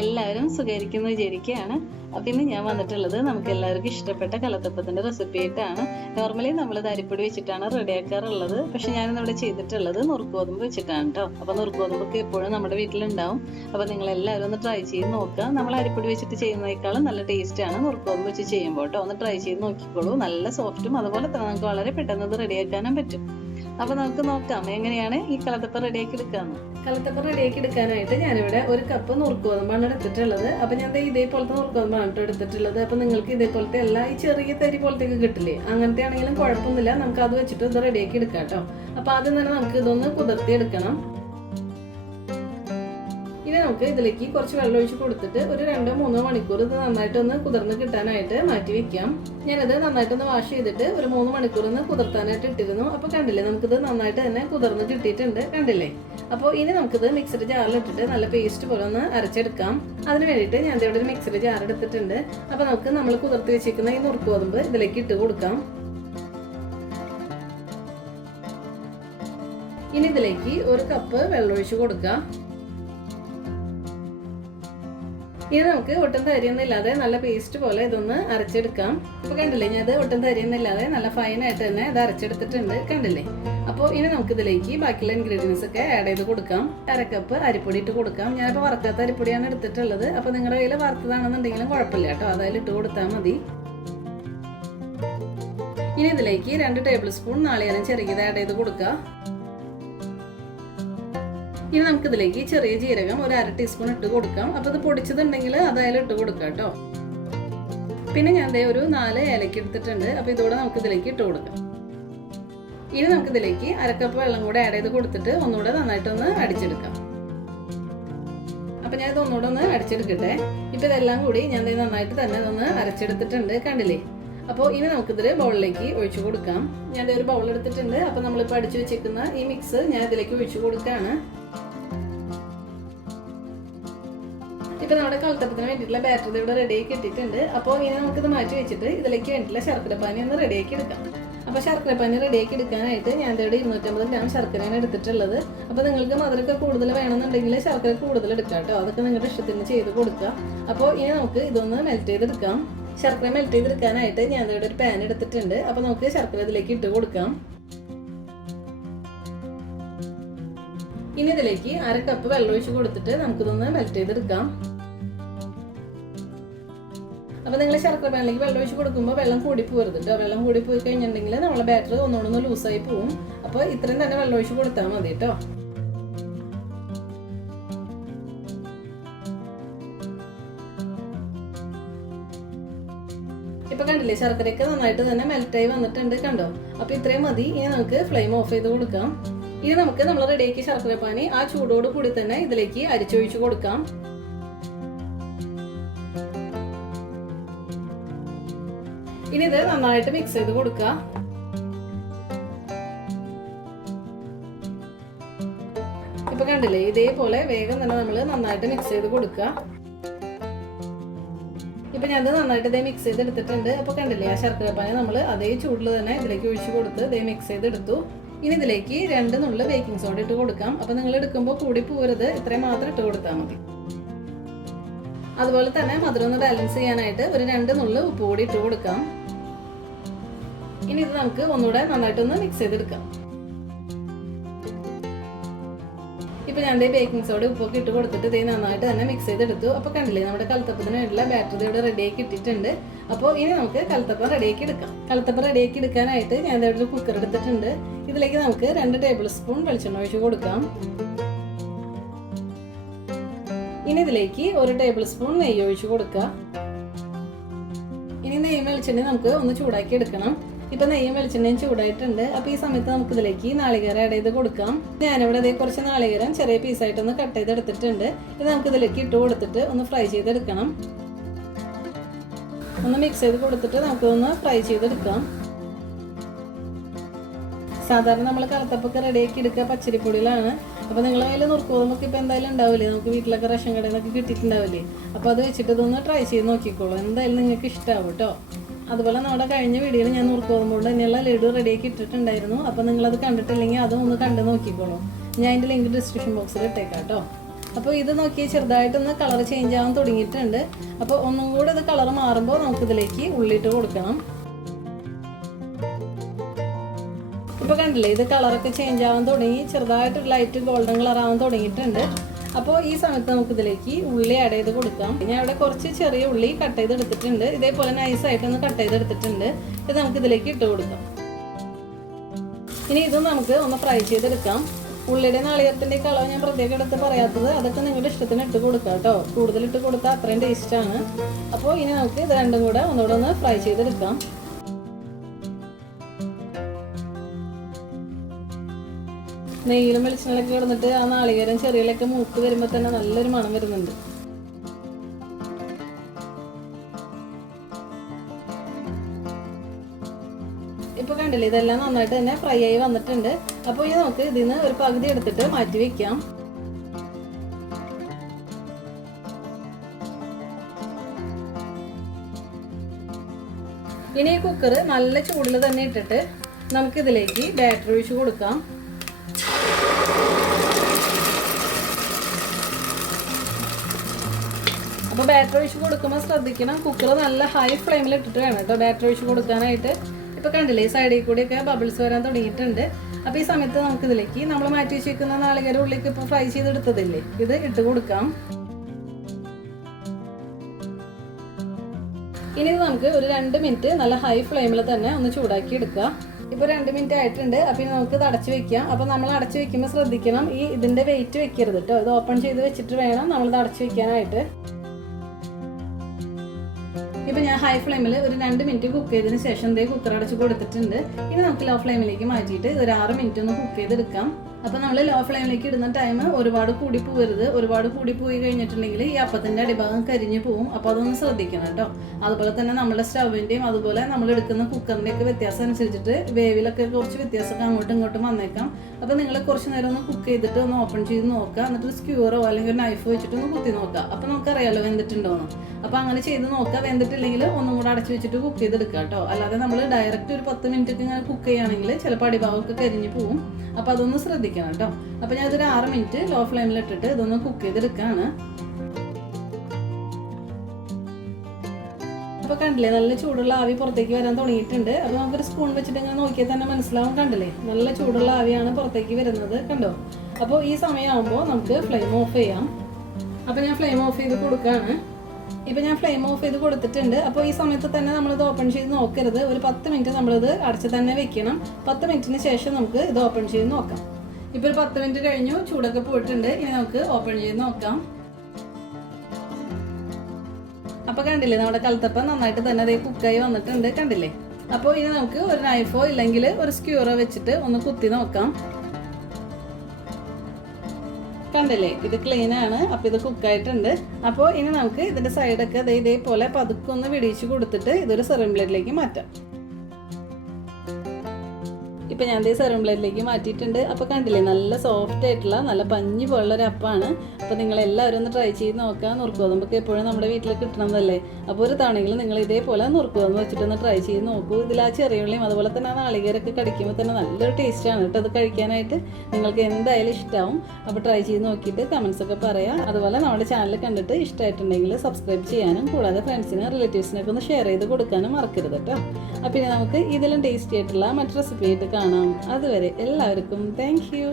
എല്ലാവരും സുഖമായിരിക്കുന്നു വിചാരിക്കുകയാണ്. അപ്പം ഇന്ന് ഞാൻ വന്നിട്ടുള്ളത് നമുക്ക് എല്ലാവർക്കും ഇഷ്ടപ്പെട്ട കലത്തപ്പത്തിൻ്റെ റെസിപ്പി ആയിട്ടാണ്. നോർമലി നമ്മൾ അരിപ്പൊടി വെച്ചിട്ടാണ് റെഡിയാക്കാറുള്ളത്. പക്ഷെ ഞാനിന്നിവിടെ ചെയ്തിട്ടുള്ളത് നുറുക്കുഗോതമ്പ് വെച്ചിട്ടാണ് കേട്ടോ. അപ്പോൾ നുറുക്കുഗോതമ്പൊക്കെ എപ്പോഴും നമ്മുടെ വീട്ടിലുണ്ടാവും. അപ്പോൾ നിങ്ങൾ എല്ലാവരും ഒന്ന് ട്രൈ ചെയ്ത് നോക്കുക. നമ്മൾ അരിപ്പൊടി വെച്ചിട്ട് ചെയ്യുന്നതിനേക്കാളും നല്ല ടേസ്റ്റാണ് നുറുക്കുഗോതമ്പ് വെച്ച് ചെയ്യുമ്പോൾ കേട്ടോ. ഒന്ന് ട്രൈ ചെയ്ത് നോക്കിക്കോളൂ. നല്ല സോഫ്റ്റും അതുപോലെ തന്നെ നമുക്ക് വളരെ പെട്ടെന്ന് ഇത് റെഡിയാക്കാനും പറ്റും. അപ്പോൾ നമുക്ക് നോക്കാം എങ്ങനെയാണ് ഈ കലത്തപ്പം റെഡിയാക്കി എടുക്കാമെന്ന്. കലത്തപ്പം റെഡിയാക്കി എടുക്കാനായിട്ട് ഞാനിവിടെ 1 കപ്പ് നുറുക്കുഗോതമ്പാണ് എടുത്തിട്ടുള്ളത്. അപ്പം ഞാൻ ഇതേപോലത്തെ നുറുക്കുഗോതമ്പാണ് കേട്ടോ എടുത്തിട്ടുള്ളത്. അപ്പം നിങ്ങൾക്ക് ഇതേപോലത്തെ എല്ലാ ഈ ചെറിയ തരി പോലത്തേക്ക് കിട്ടില്ലേ, അങ്ങനത്തെ ആണെങ്കിലും കുഴപ്പമൊന്നുമില്ല. നമുക്ക് അത് വെച്ചിട്ട് ഇത് റെഡിയാക്കി എടുക്കാം കേട്ടോ. അപ്പം ആദ്യം തന്നെ നമുക്ക് ഇതൊന്ന് കുതിർത്തി എടുക്കണം. ഇനി നമുക്ക് ഇതിലേക്ക് കുറച്ച് വെള്ളം ഒഴിച്ച് കൊടുത്തിട്ട് ഒരു 2-3 മണിക്കൂർ ഇത് നന്നായിട്ടൊന്ന് കുതിർന്ന് കിട്ടാനായിട്ട് മാറ്റി വെക്കാം. ഞാനത് നന്നായിട്ടൊന്ന് വാഷ് ചെയ്തിട്ട് ഒരു 3 മണിക്കൂർ ഒന്ന് കുതിർത്താനായിട്ട് ഇട്ടിരുന്നു. അപ്പോൾ കണ്ടില്ലേ, നമുക്കിത് നന്നായിട്ട് തന്നെ കുതിർന്ന് കിട്ടിയിട്ടുണ്ട്. കണ്ടില്ലേ? അപ്പോൾ ഇനി നമുക്കിത് മിക്സഡ് ജാറിലിട്ടിട്ട് നല്ല പേസ്റ്റ് പോലെ ഒന്ന് അരച്ചെടുക്കാം. അതിന് വേണ്ടിയിട്ട് ഞാൻ ഇവിടെ ഒരു മിക്സഡ് ജാർ എടുത്തിട്ടുണ്ട്. അപ്പോൾ നമുക്ക് നമ്മൾ കുതിർത്തി വെച്ചിരിക്കുന്ന ഈ നുറുക്കുഗോതമ്പ് ഇതിലേക്ക് ഇട്ട് കൊടുക്കാം. ഇനി ഇതിലേക്ക് 1 കപ്പ് വെള്ളം ഒഴിച്ച് കൊടുക്കാം. ഇത് നമുക്ക് ഒട്ടും തരിയൊന്നും ഇല്ലാതെ നല്ല പേസ്റ്റ് പോലെ ഇതൊന്ന് അരച്ചെടുക്കാം. അപ്പോൾ കണ്ടില്ലേ, ഞാൻ ഇത് ഒട്ടും തരിയൊന്നും ഇല്ലാതെ നല്ല ഫൈനായിട്ട് തന്നെ ഇത് അരച്ചെടുത്തിട്ടുണ്ട്. കണ്ടില്ലേ? അപ്പോൾ ഇനി നമുക്ക് ഇതിലേക്ക് ബാക്കിയുള്ള ഇൻഗ്രീഡിയൻസ് ഒക്കെ ആഡ് ചെയ്ത് കൊടുക്കാം. 1/2 കപ്പ് അരിപ്പൊടി ഇട്ട് കൊടുക്കാം. ഞാനിപ്പോൾ വറുക്കാത്ത അരിപ്പൊടിയാണ് എടുത്തിട്ടുള്ളത്. അപ്പോൾ നിങ്ങളുടെ കയ്യിൽ വറുത്തതാണെന്നുണ്ടെങ്കിലും കുഴപ്പമില്ല കേട്ടോ, അതായത് ഇട്ട് കൊടുത്താൽ മതി. ഇനി ഇതിലേക്ക് 2 ടേബിൾ സ്പൂൺ നാളികേരം ചിരകിയത് ആഡ് ചെയ്ത് കൊടുക്കുക. ഇനി നമുക്കിതിലേക്ക് ചെറിയ ജീരകം ഒരു 1/2 ടീസ്പൂൺ ഇട്ട് കൊടുക്കാം. അപ്പോൾ ഇത് പൊടിച്ചതുണ്ടെങ്കിൽ അതായാലും ഇട്ട് കൊടുക്കാം കേട്ടോ. പിന്നെ ഞാൻ ഒരു 4 ഏലക്ക എടുത്തിട്ടുണ്ട്. അപ്പോൾ ഇതോടെ നമുക്കിതിലേക്ക് ഇട്ട് കൊടുക്കാം. ഇനി നമുക്കിതിലേക്ക് 1/2 കപ്പ് വെള്ളം കൂടെ ആഡ് ചെയ്ത് കൊടുത്തിട്ട് ഒന്നുകൂടെ നന്നായിട്ടൊന്ന് അടിച്ചെടുക്കാം. അപ്പോൾ ഞാൻ ഇത് ഒന്നുകൂടെ ഒന്ന് അടിച്ചെടുക്കട്ടെ. ഇപ്പോൾ ഇതെല്ലാം കൂടി ഞാൻ നന്നായിട്ട് തന്നെ ഒന്ന് അരച്ചെടുത്തിട്ടുണ്ട്. കണ്ടില്ലേ? അപ്പോൾ ഇനി നമുക്കിതൊരു ബൗളിലേക്ക് ഒഴിച്ചു കൊടുക്കാം. ഞാൻ ഒരു ബൗൾ എടുത്തിട്ടുണ്ട്. അപ്പോൾ നമ്മളിപ്പോൾ അടിച്ചു വെച്ചിരിക്കുന്ന ഈ മിക്സ് ഞാൻ ഇതിലേക്ക് ഒഴിച്ചു കൊടുക്കുകയാണ്. ഇപ്പൊ നമ്മുടെ കലത്തപ്പത്തിന് വേണ്ടിയിട്ടുള്ള ബാറ്റർ ഇവിടെ റെഡിയാക്കി ഇട്ടിട്ടുണ്ട്. അപ്പോൾ ഇനി നമുക്കിത് മാറ്റി വെച്ചിട്ട് ഇതിലേക്ക് വേണ്ടിയിട്ടുള്ള ശർക്കരപ്പാനി ഒന്ന് റെഡിയാക്കി എടുക്കാം. അപ്പോൾ ശർക്കരപ്പാനി റെഡിയാക്കി എടുക്കാനായിട്ട് ഞാൻ ഇവിടെ 250 ഗ്രാം ശർക്കരയാണ് എടുത്തിട്ടുള്ളത്. അപ്പോൾ നിങ്ങൾക്ക് മധുരമൊക്കെ കൂടുതൽ വേണമെന്നുണ്ടെങ്കിൽ ശർക്കര കൂടുതൽ എടുക്കാം കേട്ടോ. അതൊക്കെ നിങ്ങളുടെ ഇഷ്ടത്തിന് ചെയ്ത് കൊടുക്കുക. അപ്പോൾ ഇനി നമുക്ക് ഇതൊന്ന് മെൽറ്റ് ചെയ്തെടുക്കാം. ശർക്കര മെൽറ്റ് ചെയ്തെടുക്കാനായിട്ട് ഞാൻ ഇവിടെ ഒരു പാൻ എടുത്തിട്ടുണ്ട്. അപ്പോൾ നമുക്ക് ശർക്കര ഇതിലേക്ക് ഇട്ട് കൊടുക്കാം. ഇനി ഇതിലേക്ക് 1/2 കപ്പ് വെള്ളം ഒഴിച്ച് കൊടുത്തിട്ട് നമുക്കിതൊന്ന് മെൽറ്റ് ചെയ്തെടുക്കാം. അപ്പോൾ നിങ്ങൾ ശർക്കര പാനിലേക്ക് വെള്ളം ഒഴിച്ച് കൊടുക്കുമ്പോൾ വെള്ളം കൂടി പോകരുത് കേട്ടോ. വെള്ളം കൂടി പോയി കഴിഞ്ഞിട്ടുണ്ടെങ്കിൽ നമ്മളെ ബാറ്റർ ഒന്നുകൂടെ ലൂസായി പോവും. അപ്പോൾ ഇത്രയും തന്നെ വെള്ളം ഒഴിച്ച് കൊടുത്താൽ മതി കേട്ടോ. ഇപ്പൊ കണ്ടില്ലേ, ശർക്കരയൊക്കെ നന്നായിട്ട് തന്നെ മെൽറ്റായി വന്നിട്ടുണ്ട്. കണ്ടോ? അപ്പൊ ഇത്രയും മതി. ഇനി നമുക്ക് ഫ്ലെയിം ഓഫ് ചെയ്ത് കൊടുക്കാം. ഇനി നമുക്ക് നമ്മൾ റെഡിയാക്കി ശർക്കരപ്പാനി ആ ചൂടോട് കൂടി തന്നെ ഇതിലേക്ക് അരിച്ചൊഴിച്ചു കൊടുക്കാം. ഇനി ഇത് നന്നായിട്ട് മിക്സ് ചെയ്ത് കൊടുക്കുക. ഇപ്പൊ കണ്ടില്ലേ, ഇതേപോലെ വേഗം തന്നെ നമ്മൾ നന്നായിട്ട് മിക്സ് ചെയ്ത് കൊടുക്കുക. ഇപ്പൊ ഞാൻ അത് നന്നായിട്ട് ഇതേ മിക്സ് ചെയ്ത് എടുത്തിട്ടുണ്ട്. അപ്പൊ കണ്ടില്ലേ, ആ ശർക്കരപ്പാനി നമ്മൾ അതേ ചൂടിൽ തന്നെ ഇതിലേക്ക് ഒഴിച്ചു കൊടുത്ത് ഇതേ മിക്സ് ചെയ്ത് എടുത്തു. ഇനി ഇതിലേക്ക് 2 നുള്ള് ബേക്കിംഗ് സോഡ ഇട്ട് കൊടുക്കാം. അപ്പൊ നിങ്ങൾ എടുക്കുമ്പോൾ കൂടി പോരുത്, ഇത്രയും മാത്രം ഇട്ട് കൊടുത്താൽ മതി. അതുപോലെ തന്നെ മധുരം ഒന്ന് ബാലൻസ് ചെയ്യാനായിട്ട് ഒരു 2 നുള്ള് ഉപ്പ് കൂടി ഇട്ട് കൊടുക്കാം. ഇനി ഇത് നമുക്ക് ഒന്നുകൂടെ നന്നായിട്ടൊന്ന് മിക്സ് ചെയ്തെടുക്കാം. ഇപ്പൊ ഞാൻ ബേക്കിംഗ് സോഡ ഉപ്പൊക്കെ ഇട്ട് കൊടുത്തിട്ട് ഇതേ നന്നായിട്ട് തന്നെ മിക്സ് ചെയ്തെടുത്തു. അപ്പൊ കണ്ടില്ലേ, നമ്മുടെ കലത്തപ്പത്തിന് വേണ്ടിയുള്ള ബാറ്റർ ഇവിടെ റെഡിയാക്കി ഇട്ടിട്ടുണ്ട്. അപ്പോൾ ഇനി നമുക്ക് കലത്തപ്പം റെഡിയാക്കി എടുക്കാം. കലത്തപ്പം റെഡിയാക്കി എടുക്കാനായിട്ട് ഞാൻ ഇവിടെ ഒരു കുക്കർ എടുത്തിട്ടുണ്ട്. ഇതിലേക്ക് നമുക്ക് 2 ടേബിൾ സ്പൂൺ വെളിച്ചെണ്ണ ഒഴിച്ച് കൊടുക്കാം. ഇനി ഇതിലേക്ക് 1 ടേബിൾ സ്പൂൺ നെയ്യ് ഒഴിച്ച് കൊടുക്കുക. ഇനി നെയ്യും വെളിച്ചെണ്ണയും നമുക്ക് ഒന്ന് ചൂടാക്കി എടുക്കണം. ഇപ്പൊ നെയ്യും വെളിച്ചെണ്ണയും ചൂടായിട്ടുണ്ട്. അപ്പൊ ഈ സമയത്ത് നമുക്ക് ഇതിലേക്ക് നാളികേരം ആഡ് ചെയ്ത് കൊടുക്കാം. ഞാനിവിടെ അതേ കുറച്ച് നാളികേരം ചെറിയ പീസായിട്ടൊന്ന് കട്ട് ചെയ്തെടുത്തിട്ടുണ്ട്. ഇത് നമുക്ക് ഇതിലേക്ക് ഇട്ട് കൊടുത്തിട്ട് ഒന്ന് ഫ്രൈ ചെയ്തെടുക്കണം. ഒന്ന് മിക്സ് ചെയ്ത് കൊടുത്തിട്ട് നമുക്കൊന്ന് ഫ്രൈ ചെയ്തെടുക്കാം. സാധാരണ നമ്മൾ കലത്തപ്പൊക്കെ റെഡിയാക്കി എടുക്കുക പച്ചരിപ്പൊടിയിലാണ്. അപ്പോൾ നിങ്ങളെ കയ്യിൽ നുറുക്കുഗോതമ്പൊക്കെ ഇപ്പോൾ എന്തായാലും ഉണ്ടാവില്ലേ, നമുക്ക് വീട്ടിലൊക്കെ റേഷൻ കടയിൽ നിന്നൊക്കെ കിട്ടിയിട്ടുണ്ടാവില്ലേ. അപ്പോൾ അത് വെച്ചിട്ട് ഇതൊന്ന് ട്രൈ ചെയ്ത് നോക്കിക്കോളൂ. എന്തായാലും നിങ്ങൾക്ക് ഇഷ്ടമാവും കേട്ടോ. അതുപോലെ നമ്മുടെ കഴിഞ്ഞ വീഡിയോയിൽ ഞാൻ നുറുക്കുഗോതമ്പോട് തന്നെയുള്ള ലഡു റെഡിയാക്കി ഇട്ടിട്ടുണ്ടായിരുന്നു. അപ്പോൾ നിങ്ങളത് കണ്ടിട്ടില്ലെങ്കിൽ അതും ഒന്ന് കണ്ടു നോക്കിക്കോളൂ. ഞാൻ അതിൻ്റെ ലിങ്ക് ഡിസ്ക്രിപ്ഷൻ ബോക്സിൽ ഇട്ടേക്കാം കേട്ടോ. അപ്പോൾ ഇത് നോക്കി ചെറുതായിട്ടൊന്ന് കളർ ചേഞ്ച് ആവാൻ തുടങ്ങിയിട്ടുണ്ട്. അപ്പോൾ ഒന്നും കൂടെ ഇത് കളർ മാറുമ്പോൾ നമുക്കിതിലേക്ക് ഉള്ളിയിട്ട് കൊടുക്കണം. ഇപ്പോൾ കണ്ടില്ലേ, ഇത് കളറൊക്കെ ചേഞ്ച് ആവാൻ തുടങ്ങി, ചെറുതായിട്ട് ലൈറ്റ് ഗോൾഡൻ കളർ ആവാൻ തുടങ്ങിയിട്ടുണ്ട്. അപ്പോൾ ഈ സമയത്ത് നമുക്കിതിലേക്ക് ഉള്ളി ആഡ് ചെയ്ത് കൊടുക്കാം. ഞാൻ ഇവിടെ കുറച്ച് ചെറിയ ഉള്ളി കട്ട് ചെയ്തെടുത്തിട്ടുണ്ട്. ഇതേപോലെ നൈസായിട്ടൊന്ന് കട്ട് ചെയ്തെടുത്തിട്ടുണ്ട്. ഇത് നമുക്കിതിലേക്ക് ഇട്ട് കൊടുക്കാം. ഇനി ഇത് നമുക്ക് ഒന്ന് ഫ്രൈ ചെയ്തെടുക്കാം. ഉള്ളിയുടെ നാളികേരത്തിൻ്റെ അളവ് ഞാൻ പ്രത്യേകം എടുത്ത് പറയാത്തത്, അതൊക്കെ നിങ്ങളുടെ ഇഷ്ടത്തിന് ഇട്ട് കൊടുക്കാം കേട്ടോ. കൂടുതൽ ഇട്ട് കൊടുത്താൽ അത്രയും ടേസ്റ്റാണ്. അപ്പോൾ ഇനി നമുക്ക് ഇത് രണ്ടും കൂടെ ഒന്നുകൂടെ ഒന്ന് ഫ്രൈ ചെയ്തെടുക്കാം. നെയ്യിലും വെളിച്ചെണ്ണയിലൊക്കെ കിടന്നിട്ട് ആ നാളികേരം ചെറിയിലൊക്കെ മൂത്ത് വരുമ്പോൾ തന്നെ നല്ലൊരു മണം വരുന്നുണ്ട്. ഇപ്പോൾ കണ്ടില്ലേ, ഇതെല്ലാം നന്നായിട്ട് തന്നെ ഫ്രൈ ആയി വന്നിട്ടുണ്ട്. അപ്പോൾ ഇനി നമുക്ക് ഇതിൽ നിന്ന് ഒരു പകുതി എടുത്തിട്ട് മാറ്റി വെക്കാം. ഇനി ഈ കുക്കർ നല്ല ചൂടിൽ തന്നെ ഇട്ടിട്ട് നമുക്കിതിലേക്ക് ബാറ്റർ ഒഴിച്ച് കൊടുക്കാം. അപ്പോൾ ബാറ്റർ ഒഴിച്ച് കൊടുക്കുമ്പോൾ ശ്രദ്ധിക്കണം, കുക്കർ നല്ല ഹൈ ഫ്ലെയിമിൽ ഇട്ടിട്ട് വേണം കേട്ടോ ബാറ്റർ ഒഴിച്ച് കൊടുക്കാനായിട്ട്. ഇപ്പോൾ കണ്ടില്ലേ, സൈഡിൽ കൂടിയൊക്കെ ബബിൾസ് വരാൻ തുടങ്ങിയിട്ടുണ്ട്. അപ്പോൾ ഈ സമയത്ത് നമുക്കിതിലേക്ക് നമ്മൾ മാറ്റി വെച്ചിരിക്കുന്ന നാളികേര ഉള്ളിലേക്ക് ഇപ്പോൾ ഫ്രൈ ചെയ്തെടുത്തതില്ലേ, ഇത് ഇട്ട് കൊടുക്കാം. ഇനി നമുക്ക് ഒരു 2 മിനിറ്റ് നല്ല ഹൈ ഫ്ലെയിമിൽ തന്നെ ഒന്ന് ചൂടാക്കി എടുക്കാം. ഇപ്പോൾ 2 മിനിറ്റ് ആയിട്ടുണ്ട്. അപ്പോൾ ഇനി നമുക്ക് ഇത് അടച്ച് വെക്കാം. അപ്പോൾ നമ്മൾ അടച്ച് വെക്കുമ്പോൾ ശ്രദ്ധിക്കണം, ഇതിൻ്റെ വെയിറ്റ് വെക്കരുത് കേട്ടോ. ഇത് ഓപ്പൺ ചെയ്ത് വെച്ചിട്ട് വേണം നമ്മളിത് അടച്ച് വെക്കാനായിട്ട്. ഇപ്പോൾ ഞാൻ ഹൈ ഫ്ലെയിമിൽ ഒരു 2 മിനിറ്റ് കുക്ക് ചെയ്തതിന് ശേഷം ഇതേ കുക്കർ അടച്ച് കൊടുത്തിട്ടുണ്ട്. ഇനി നമുക്ക് ലോ ഫ്ലെയിമിലേക്ക് മാറ്റിയിട്ട് ഒരു 6 മിനിറ്റ് ഒന്ന് കുക്ക് ചെയ്തെടുക്കാം. അപ്പോൾ നമ്മൾ ലോ ഫ്ലെയിമിലേക്ക് ഇടുന്ന ടൈം ഒരുപാട് കൂടി പോകരുത്. ഒരുപാട് കൂടി പോയി കഴിഞ്ഞിട്ടുണ്ടെങ്കിൽ ഈ അപ്പത്തിൻ്റെ അടിഭാഗം കരിഞ്ഞു പോവും. അപ്പോൾ അതൊന്ന് ശ്രദ്ധിക്കണം കേട്ടോ. അതുപോലെ തന്നെ നമ്മുടെ സ്റ്റൗവിൻ്റെയും അതുപോലെ നമ്മൾ എടുക്കുന്ന കുക്കറിൻ്റെയൊക്കെ വ്യത്യാസം അനുസരിച്ചിട്ട് വേവിലൊക്കെ കുറച്ച് വ്യത്യാസമൊക്കെ അങ്ങോട്ടും ഇങ്ങോട്ടും വന്നേക്കാം. അപ്പോൾ നിങ്ങൾ കുറച്ച് നേരം ഒന്ന് കുക്ക് ചെയ്തിട്ട് ഒന്ന് ഓപ്പൺ ചെയ്ത് നോക്കുക. എന്നിട്ട് സ്ക്യൂറോ അല്ലെങ്കിൽ ഒരു നൈഫോ വെച്ചിട്ട് ഒന്ന് കുത്തി നോക്കുക. അപ്പോൾ നമുക്കറിയാലോ വെന്തിട്ടുണ്ടോയെന്ന്. അപ്പോൾ അങ്ങനെ ചെയ്ത് നോക്കുക. വെന്തിട്ടില്ലെങ്കിൽ ഒന്നും കൂടെ അടച്ച് വെച്ചിട്ട് കുക്ക് ചെയ്തെടുക്കുക കേട്ടോ. അല്ലാതെ നമ്മൾ ഡയറക്റ്റ് ഒരു 10 മിനിറ്റ് ഇങ്ങനെ കുക്ക് ചെയ്യുകയാണെങ്കിൽ ചിലപ്പോൾ അടിഭാഗമൊക്കെ കരിഞ്ഞു പോവും. അപ്പോൾ അതൊന്ന് ശ്രദ്ധിക്കണം കേട്ടോ. അപ്പോൾ ഞാൻ ഇതൊരു 6 മിനിറ്റ് ലോ ഫ്ലെയിമിൽ ഇട്ടിട്ട് ഇതൊന്ന് കുക്ക് ചെയ്തെടുക്കുകയാണ്. അപ്പോൾ കണ്ടില്ലേ, നല്ല ചൂടുള്ള ആവി പുറത്തേക്ക് വരാൻ തുടങ്ങിയിട്ടുണ്ട്. അപ്പോൾ നമുക്കൊരു സ്പൂൺ വെച്ചിട്ട് ഇങ്ങനെ നോക്കിയാൽ തന്നെ മനസ്സിലാവും. കണ്ടില്ലേ, നല്ല ചൂടുള്ള ആവിയാണ് പുറത്തേക്ക് വരുന്നത്, കണ്ടോ. അപ്പോൾ ഈ സമയമാകുമ്പോൾ നമുക്ക് ഫ്ലെയിം ഓഫ് ചെയ്യാം. അപ്പോൾ ഞാൻ ഫ്ലെയിം ഓഫ് ചെയ്ത് കൊടുക്കുകയാണ്. ഇപ്പോൾ ഞാൻ ഫ്ലെയിം ഓഫ് ചെയ്ത് കൊടുത്തിട്ടുണ്ട്. അപ്പോൾ ഈ സമയത്ത് തന്നെ നമ്മളിത് ഓപ്പൺ ചെയ്ത് നോക്കരുത്. ഒരു 10 മിനിറ്റ് നമ്മളിത് അടച്ച് തന്നെ വെക്കണം. 10 മിനിറ്റിന് ശേഷം നമുക്ക് ഇത് ഓപ്പൺ ചെയ്ത് നോക്കാം. ഇപ്പോൾ ഒരു 10 മിനിറ്റ് കഴിഞ്ഞു, ചൂടൊക്കെ പോയിട്ടുണ്ട്. ഇനി നമുക്ക് ഓപ്പൺ ചെയ്ത് നോക്കാം. അപ്പോൾ കണ്ടില്ലേ, നമ്മുടെ കലത്തപ്പം നന്നായിട്ട് തന്നെ അതേ കുക്കായി വന്നിട്ടുണ്ട്, കണ്ടില്ലേ. അപ്പോൾ ഇനി നമുക്ക് ഒരു നൈഫോ ഇല്ലെങ്കിൽ ഒരു സ്ക്യൂറോ വെച്ചിട്ട് ഒന്ന് കുത്തി നോക്കാം. കണ്ടില്ലേ, ഇത് ക്ലീൻ ആണ്. അപ്പോൾ ഇത് കുക്കായിട്ടുണ്ട്. അപ്പോൾ ഇനി നമുക്ക് ഇതിൻ്റെ സൈഡൊക്കെ ഇതേപോലെ പതുക്കെ ഒന്ന് വിടിയിച്ച് കൊടുത്തിട്ട് ഇതൊരു സെർവിംഗ് പ്ലേറ്റിലേക്ക് മാറ്റാം. ഇപ്പോൾ ഞാൻ സെർവിംഗ് പ്ലേറ്റിലേക്ക് മാറ്റിയിട്ടുണ്ട്. അപ്പോൾ കണ്ടില്ലേ, നല്ല സോഫ്റ്റ് ആയിട്ടുള്ള നല്ല പഞ്ഞി പോലുള്ളൊരു അപ്പമാണ്. അപ്പോൾ നിങ്ങളെല്ലാവരും ഒന്ന് ട്രൈ ചെയ്ത് നോക്കുക. നുറുക്കുഗോതമ്പൊക്കെ എപ്പോഴും നമ്മുടെ വീട്ടിൽ കിട്ടണമെന്നല്ലേ. അപ്പോൾ ഒരു തവണയെങ്കിലും നിങ്ങൾ ഇതേപോലെ നുറുക്കുഗോതമ്പ് വെച്ചിട്ടൊന്ന് ട്രൈ ചെയ്ത് നോക്കൂ. ഇതിൽ ആ ചെറിയുള്ളിയും അതുപോലെ തന്നെ ആ നാളികേരൊക്കെ കടിക്കുമ്പോൾ തന്നെ നല്ലൊരു ടേസ്റ്റാണ് കേട്ടോ. അത് കഴിക്കാനായിട്ട് നിങ്ങൾക്ക് എന്തായാലും ഇഷ്ടമാവും. അപ്പോൾ ട്രൈ ചെയ്ത് നോക്കിയിട്ട് കമൻസൊക്കെ പറയാം. അതുപോലെ നമ്മുടെ ചാനൽ കണ്ടിട്ട് ഇഷ്ടമായിട്ടുണ്ടെങ്കിൽ സബ്സ്ക്രൈബ് ചെയ്യാനും കൂടാതെ ഫ്രണ്ട്സിനും റിലേറ്റീവ്സിനൊക്കെ ഒന്ന് ഷെയർ ചെയ്ത് കൊടുക്കാനും മറക്കരുത് കേട്ടോ. അപ്പോൾ ഇനി നമുക്ക് ഇതിലും ടേസ്റ്റി ആയിട്ടുള്ള മറ്റു റെസിപ്പി ആയിട്ട് കാണാം. അതുവരെ എല്ലാവർക്കും താങ്ക് യു.